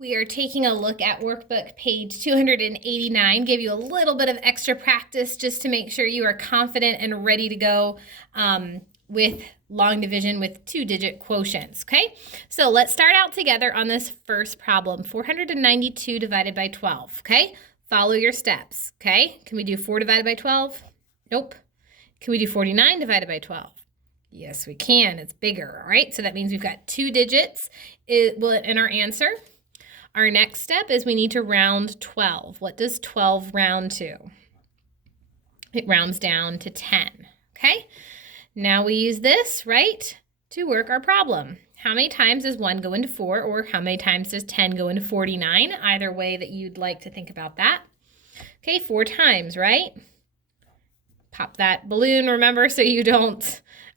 We are taking a look at workbook page 289, give you a little bit of extra practice just to make sure you are confident and ready to go with long division with two-digit quotients, okay? So let's start out together on this first problem, 492 divided by 12, okay? Follow your steps, okay? Can we do 4 divided by 12? Nope. Can we do 49 divided by 12? Yes, we can. It's bigger, all right? So that means we've got two digits in our answer. Our next step is we need to round 12. What does 12 round to? It rounds down to 10, okay? Now we use this, right, to work our problem. How many times does 1 go into 4, or how many times does 10 go into 49? Either way that you'd like to think about that. Okay, 4 times, right? Pop that balloon, remember, so you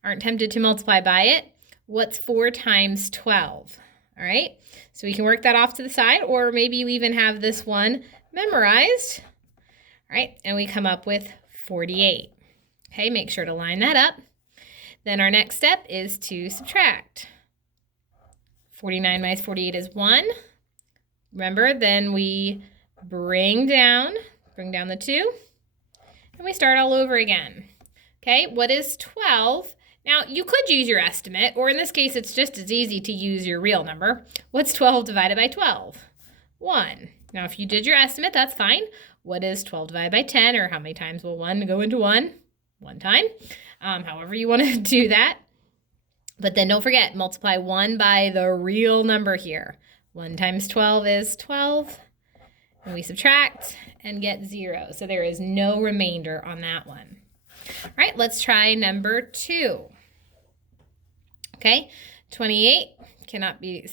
aren't tempted to multiply by it. What's 4 times 12? All right, so we can work that off to the side, or maybe you even have this one memorized. All right, and we come up with 48. Okay, make sure to line that up. Then our next step is to subtract. 49 minus 48 is 1. Remember, then we bring down the 2, and we start all over again. Okay, what is 12? Now, you could use your estimate, or in this case, it's just as easy to use your real number. What's 12 divided by 12? 1. Now, if you did your estimate, that's fine. What is 12 divided by 10, or how many times will 1 go into 1? 1 time. However you want to do that. But then don't forget, multiply 1 by the real number here. 1 times 12 is 12. And we subtract and get 0. So there is no remainder on that one. All right, let's try number 2. Okay, 6 cannot be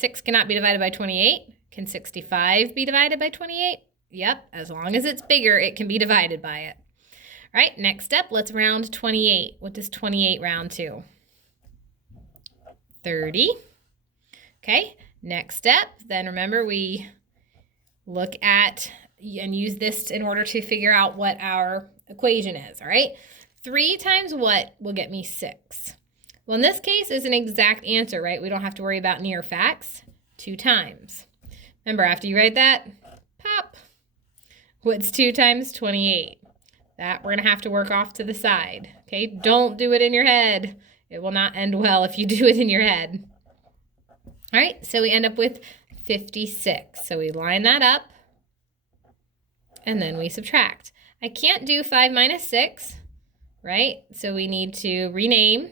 divided by 28. Can 65 be divided by 28? Yep, as long as it's bigger, it can be divided by it. All right, next step, let's round 28. What does 28 round to? 30. Okay, next step, then remember we look at and use this in order to figure out what our equation is, all right? 3 times what will get me 6? Well, in this case, it's an exact answer, right? We don't have to worry about near facts. 2 times. Remember, after you write that, pop. What's 2 times 28? That we're going to have to work off to the side, okay? Don't do it in your head. It will not end well if you do it in your head. All right, so we end up with 56. So we line that up, and then we subtract. I can't do 5 minus 6. Right? So we need to rename,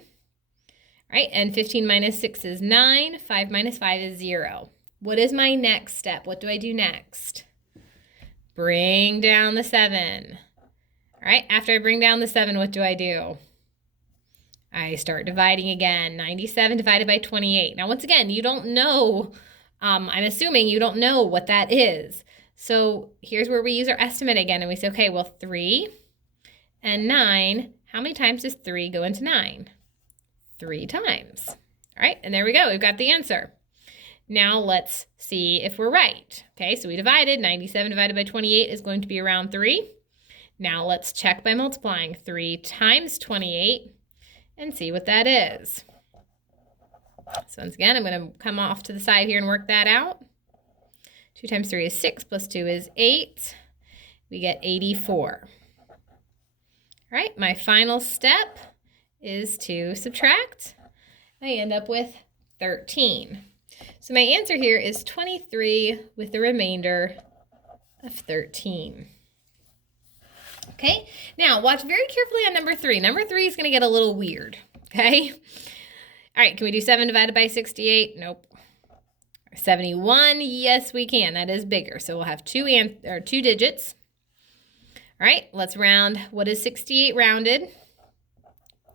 right? And 15 minus 6 is 9. 5 minus 5 is 0. What is my next step? What do I do next? Bring down the 7. All right, after I bring down the 7, what do? I start dividing again. 97 divided by 28. Now, once again, you don't know, I'm assuming you don't know what that is. So here's where we use our estimate again, and we say, okay, well, 3 and 9, how many times does 3 go into 9? 3 times. All right, and there we go. We've got the answer. Now let's see if we're right. Okay, so we divided. 97 divided by 28 is going to be around 3. Now let's check by multiplying 3 times 28 and see what that is. So once again, I'm going to come off to the side here and work that out. 2 times 3 is 6, plus 2 is 8. We get 84. All right, my final step is to subtract. I end up with 13. So my answer here is 23 with the remainder of 13. Okay, now watch very carefully on number 3. Number 3 is going to get a little weird, okay? All right, can we do 7 divided by 68? Nope. 71, yes we can. That is bigger, so we'll have two digits. All right, let's round. What is 68 rounded?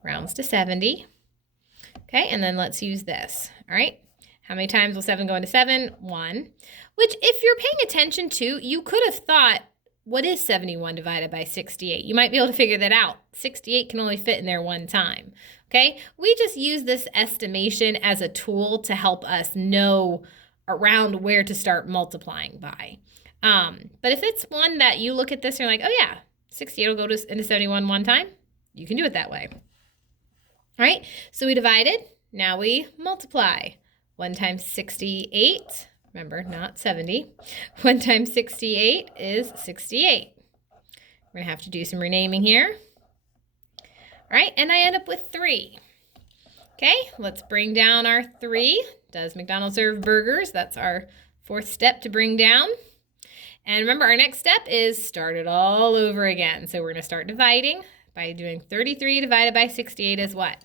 Rounds to 70. Okay, and then let's use this. All right, how many times will 7 go into 7? 1. Which, if you're paying attention to, you could have thought, what is 71 divided by 68? You might be able to figure that out. 68 can only fit in there one time. Okay, we just use this estimation as a tool to help us know around where to start multiplying by. But if it's one that you look at this and you're like, oh yeah, 68 will go into 71 one time, you can do it that way. All right, so we divided, now we multiply. 1 times 68 remember, not 70. 1 times 68 is 68. We're going to have to do some renaming here. All right, and I end up with 3. Okay, let's bring down our 3. Does McDonald's serve burgers? That's our 4th step to bring down. And remember, our next step is start it all over again. So we're going to start dividing by doing 33 divided by 68 is what?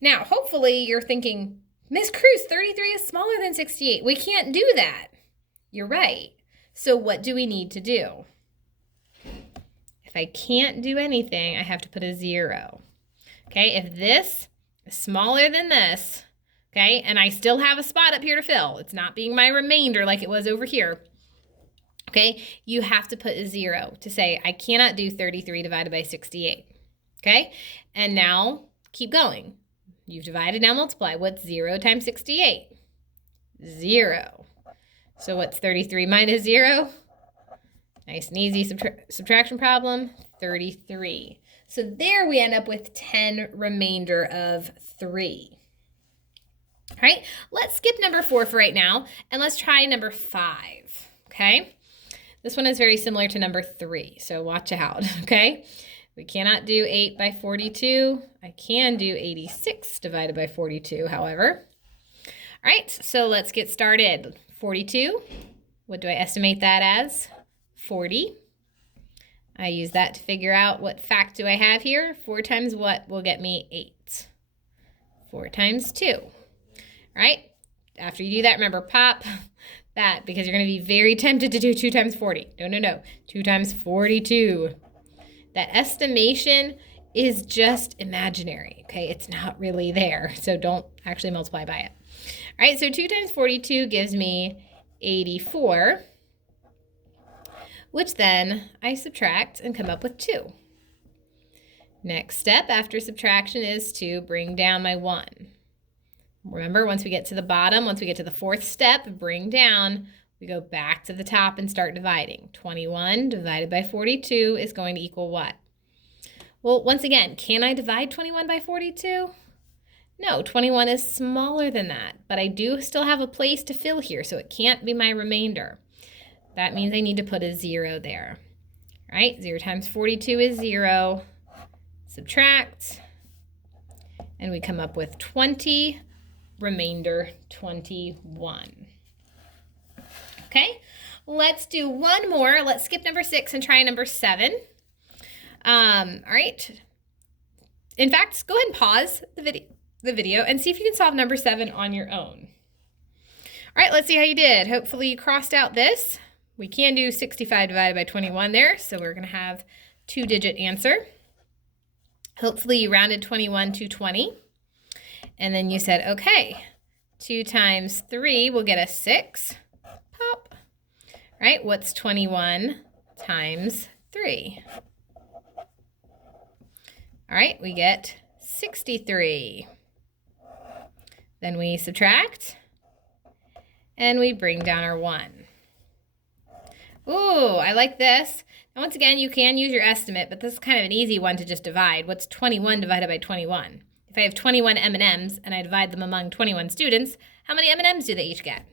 Now, hopefully you're thinking, Miss Cruz, 33 is smaller than 68. We can't do that. You're right. So what do we need to do? If I can't do anything, I have to put a 0. Okay, if this is smaller than this, okay, and I still have a spot up here to fill, it's not being my remainder like it was over here, okay, you have to put a 0 to say, I cannot do 33 divided by 68, okay? And now keep going. You've divided, now multiply. What's 0 times 68? 0. So what's 33 minus 0? Nice and easy subtraction problem, 33. So there we end up with 10 remainder of 3. All right, let's skip number 4 for right now, and let's try number 5, okay? This one is very similar to number 3, so watch out, okay? We cannot do 8 by 42. I can do 86 divided by 42, however. All right, so let's get started. 42, what do I estimate that as? 40. I use that to figure out what fact do I have here. 4 times what will get me 8? 4 times 2. All right, after you do that, remember, pop that because you're going to be very tempted to do 2 times 40. No. 2 times 42. That estimation is just imaginary, okay? It's not really there, so don't actually multiply by it. All right, so 2 times 42 gives me 84, which then I subtract and come up with 2. Next step after subtraction is to bring down my 1. Remember, once we get to the bottom, once we get to the 4th step, bring down, we go back to the top and start dividing. 21 divided by 42 is going to equal what? Well, once again, can I divide 21 by 42? No, 21 is smaller than that, but I do still have a place to fill here, so it can't be my remainder. That means I need to put a 0 there. All right, 0 times 42 is 0. Subtract, and we come up with 20, remainder 21. Okay, let's do one more. Let's skip number 6 and try number 7. All right. In fact, go ahead and pause the video and see if you can solve number 7 on your own. All right, let's see how you did. Hopefully you crossed out this. We can do 65 divided by 21 there, so we're going to have 2-digit answer. Hopefully you rounded 21 to 20. And then you said, okay, 2 times 3 will get us 6. Pop. Right, what's 21 times 3? All right, we get 63. Then we subtract, and we bring down our 1. Ooh, I like this. Now, once again, you can use your estimate, but this is kind of an easy one to just divide. What's 21 divided by 21? If I have 21 M&Ms and I divide them among 21 students, how many M&Ms do they each get?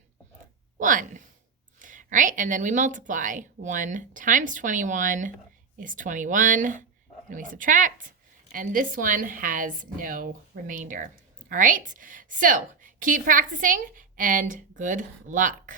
1. All right, and then we multiply. 1 times 21 is 21, and we subtract, and this one has no remainder. All right, so keep practicing, and good luck.